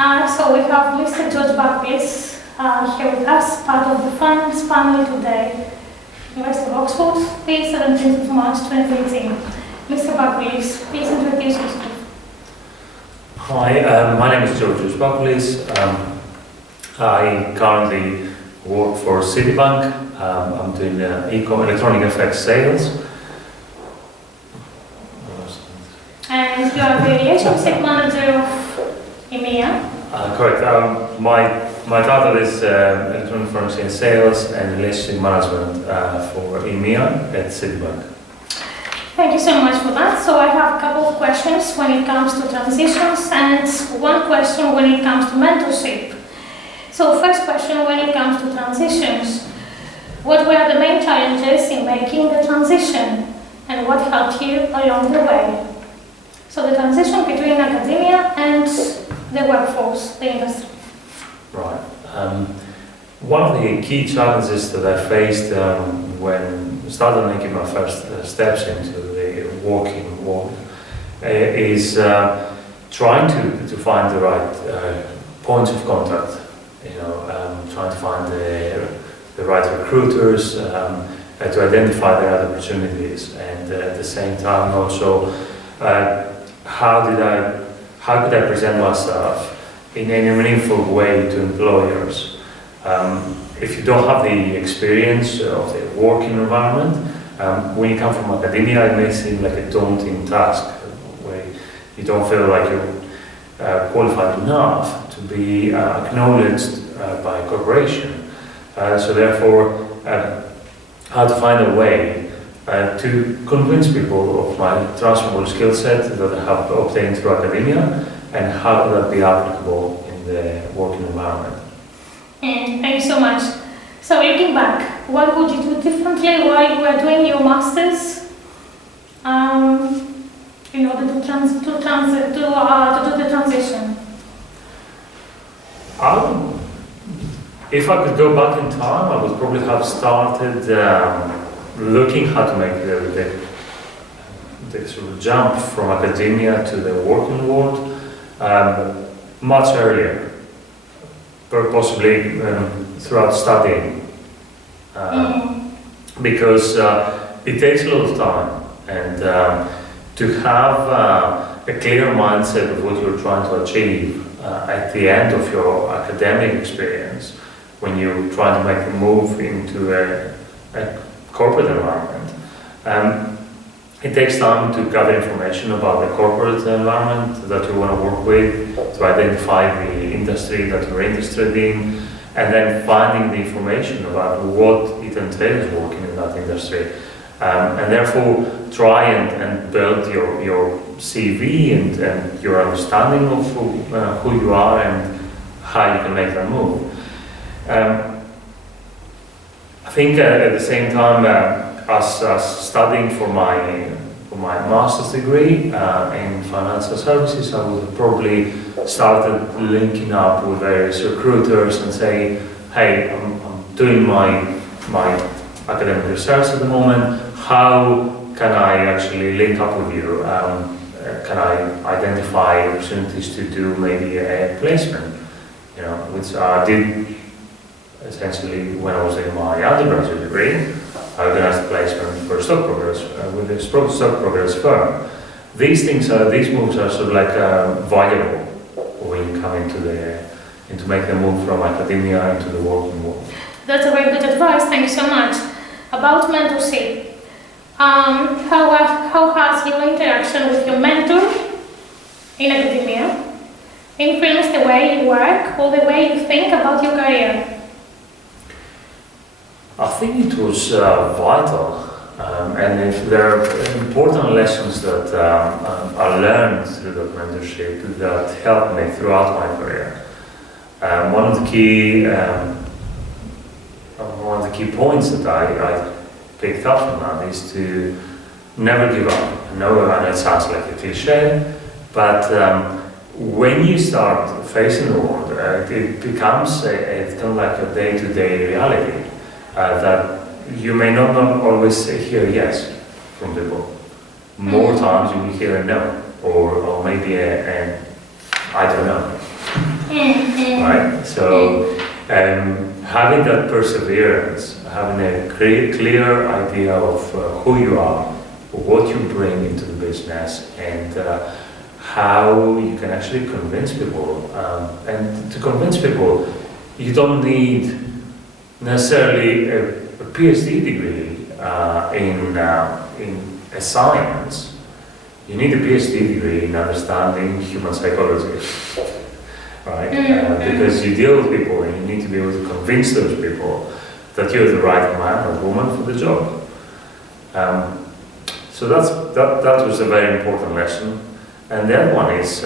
So we have Mr. Georgios Bakoulis here with us, part of the finance panel today. University of Oxford, the 17th of March 2018. Mr. Bakoulis, please introduce yourself. Hi, my name is Georgios Bakoulis. I currently work for Citibank. I'm doing electronic FX sales. And you are the relationship manager of EMEA. Correct. My title is Electronic Foreign Exchange Sales and Relationship Management for EMEA at Citibank. Thank you so much for that. So I have a couple of questions when it comes to transitions and one question when it comes to mentorship. So first question when it comes to transitions. What were the main challenges in making the transition and what helped you along the way? So the transition between academia and the workforce, the industry. Right. One of the key challenges that I faced when I started making my first steps into the working world is trying to find the right points of contact. Trying to find the right recruiters, to identify the right opportunities, and at the same time also how could I present myself in any meaningful way to employers. If you don't have the experience of the working environment, when you come from academia, it may seem like a daunting task, where you don't feel like you're qualified enough to be acknowledged by a corporation. So therefore, how to find a way to convince people of my transferable skill set that I have obtained through academia, and how could that be applicable in the working environment. Thank you so much. So looking back, what would you do differently while you were doing your masters in order to do the transition? If I could go back in time, I would probably have started looking how to make the sort of jump from academia to the working world much earlier, possibly throughout studying, because it takes a lot of time, and to have a clear mindset of what you're trying to achieve at the end of your academic experience, when you're trying to make a move into a corporate environment. It takes time to gather information about the corporate environment that you want to work with, to identify the industry that you're interested in, and then finding the information about what it entails working in that industry. And therefore try and build your CV and your understanding of who you are and how you can make that move. I think at the same time, as studying for my master's degree in financial services, I would have probably started linking up with various recruiters and say, hey, I'm doing my academic research at the moment. How can I actually link up with you? Can I identify opportunities to do maybe a placement? Which I did essentially when I was in my undergraduate degree. I organized a placement for stockbrokers with a stockbrokers firm. These moves are sort of like valuable when you come into make the move from academia into the working world. That's a very good advice. Thank you so much. About mentorship, how has your interaction with your mentor in academia influenced the way you work or the way you think about your career? I think it was vital, and if there are important lessons that I learned through the mentorship that helped me throughout my career. One of the key points that I picked up from that is to never give up. I know it sounds like a cliche, but when you start facing the world, it becomes kind of like a day-to-day reality. That you may not always hear yes from people. More times you will hear a no, or maybe I don't know. right? So having that perseverance, having a clear idea of who you are, what you bring into the business, and how you can actually convince people. And to convince people, you don't need necessarily a PhD degree in a science. You need a PhD degree in understanding human psychology, right? Because you deal with people and you need to be able to convince those people that you're the right man or woman for the job. So that was a very important lesson. And the other one is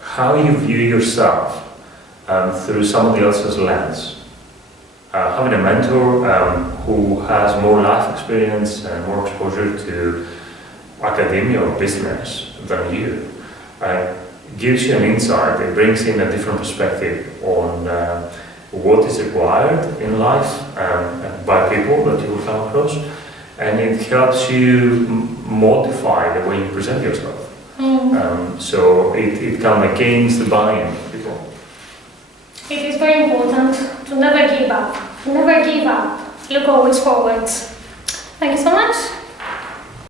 how you view yourself through somebody else's lens. Having a mentor who has more life experience and more exposure to academia or business than you gives you an insight. It brings in a different perspective on what is required in life by people that you will come across, and it helps you modify the way you present yourself. So it can against the buy-in of people. It is very important to never give up. Never give up. Look always forwards. Thank you so much.